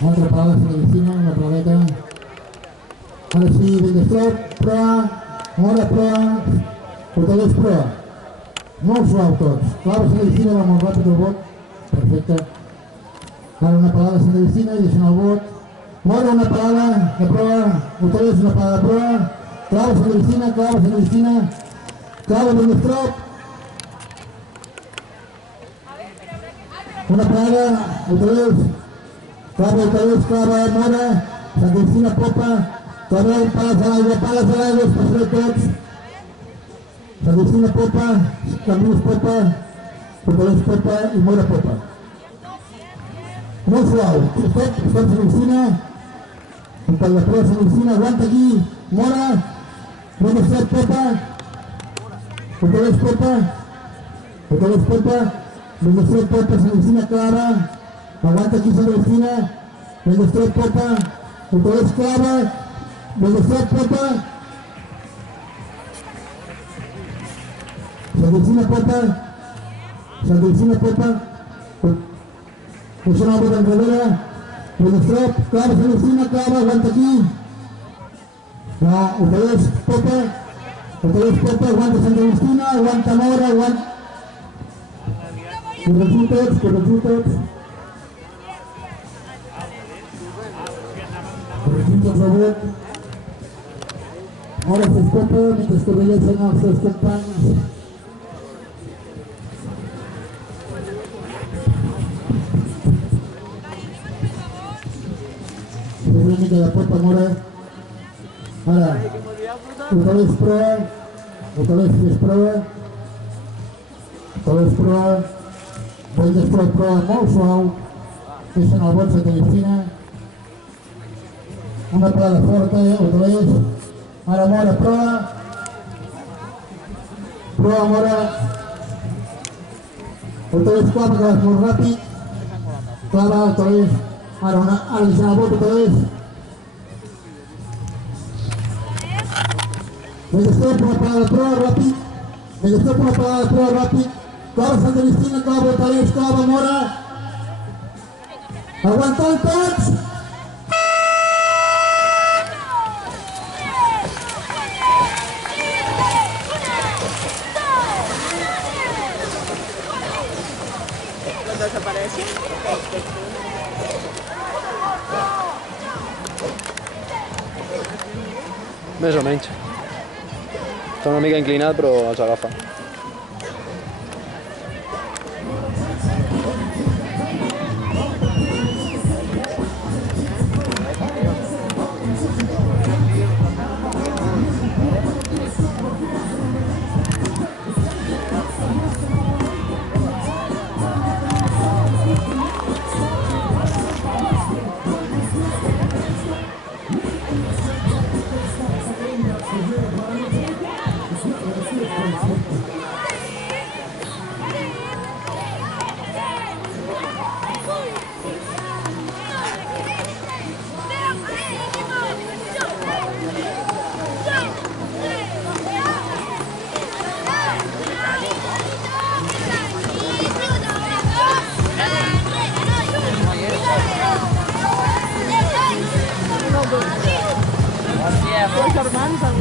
Altra parada Santa Cristina, una paradeta. Ara sí, Belldestrop, proa, Mora, proa, Portavés, proa. Molt suau tots. Clau Santa Cristina, va molt ràpid el vot. Perfecte. Ara una parada Santa Cristina i deixant el vot. Mora, una parada de proa, Portavés, una parada de proa. Clau Santa Cristina, Clau Belldestrop. Una parada, Portavés. Clava, Mora, Santa Cristina, popa, Torrent, pales a l'aigua, es passaré tots. Santa Cristina, popa, Cambrils, popa, Portavés, popa i Mora, popa. Molt suau, stop, Santa Cristina, un pal de proa, Santa Cristina, aguanta aquí, Mora, Belldestrop, popa, Portavés, popa, Belldestrop, popa, Santa Cristina, clava, aguanta aquí Santa Cristina, Belldestrop, popa, Portavés, clava, Belldestrop, popa, Santa Cristina, popa, deixant el vot enrere, Belldestrop, clava, Santa Cristina, clava, aguanta aquí, Portavés, popa, aguanta Santa Cristina, aguanta Mora, aguanta... Corregim tots. Corregim el vot. Mora s'escopa mentre que veien els seus companys. Una mica de popa, Mora. Ara, Portavés, proa. Portavés, proa. Belldestrop, proa, molt suau. Deixen el vot Santa Cristina. Una parada forta, Portavés. Ara Mora, proa. Proa, Mora. Portavés, clava, que vas molt ràpid. Clava, Portavés. Ara deixen el vot, Portavés. Belldestrop, una parada de proa, ràpid. Clava Santa Cristina, clava Portavés, clava Mora. Aguantant tots! ¿Desaparece? Més o menys. Està una mica inclinat, però els agafa.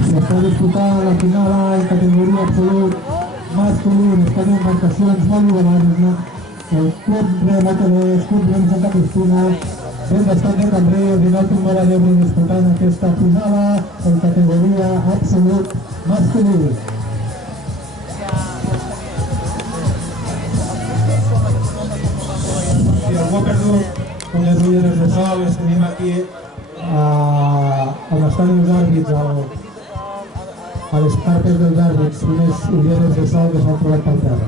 S'està disputant la final A en categoria absolut masculí, està en embarcacions molt liderades, el Club Rem Santa Cristina, Belldestrop de Cambrils i l'Alto Mora d'Ebre disputant aquesta final A en categoria absolut masculí. Si algú ha perdut unes ulleres de sol, les tenim aquí on estan els àrbits, a les carpes dels àrbits, unes ulleres de sol que s'han trobat pel terra.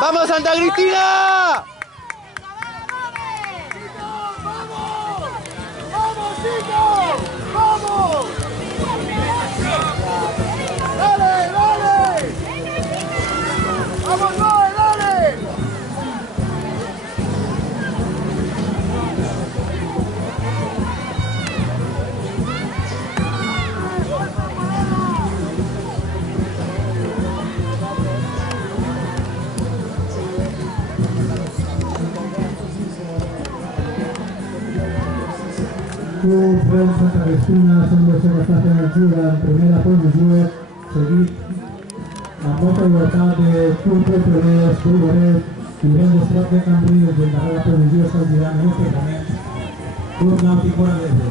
¡Vamos, Santa Cristina! ¡Vamos, sí! Club Rem Santa Cristina, sembla ser que està fent ajuda en primera posició, seguit amb molta igualtat de Club Prefreders, Cluberet i Vendestrop de Cambrils. En darrera posició està girant en aquest moment Club Nàutic Guadalete.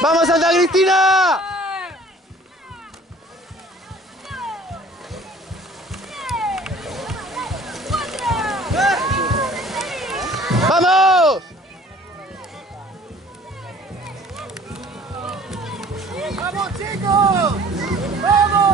¡Vamos, Santa Cristina! ¡Vamos! ¡Vamos, chicos! ¡Vamos!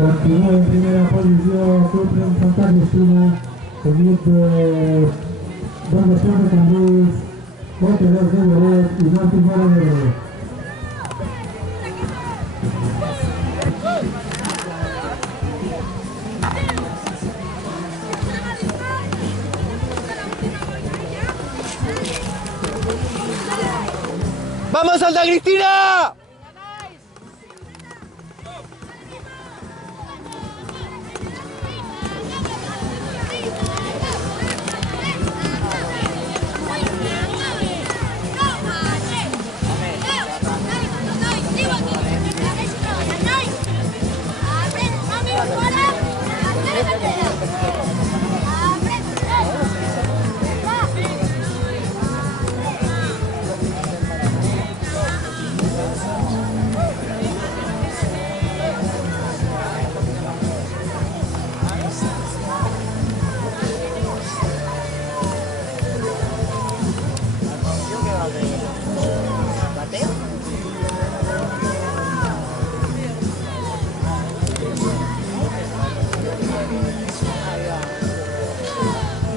Continúa en primera posición Club Rem Santa Cristina, seguit de Vendestrop de Cambrils, Hotelers de Lloret i Nàutic Guadalete. ¡Vamos, Santa Cristina!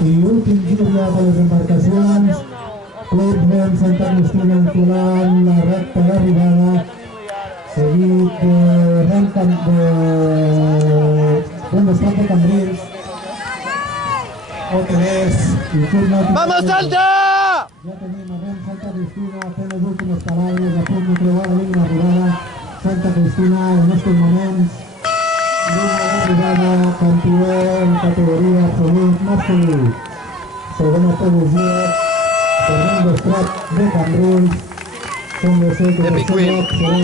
I últim gir ja de les embarcacions, Club Rem Santa Cristina enfilant la recta d'arribada, seguit de Vendestrop de Cambrils, Hotelers i Club Nàutic. ¡Vamos, Santa! Ja tenim a Rem Santa Cristina fent les últimes parades, a punt de creuar la línia d'arribada. Santa Cristina en estos moments, línia d'arribada, campió en categoria absolut masculí. Segona posició, Vendestrop de Cambrils, sembla ser que Epic win. serà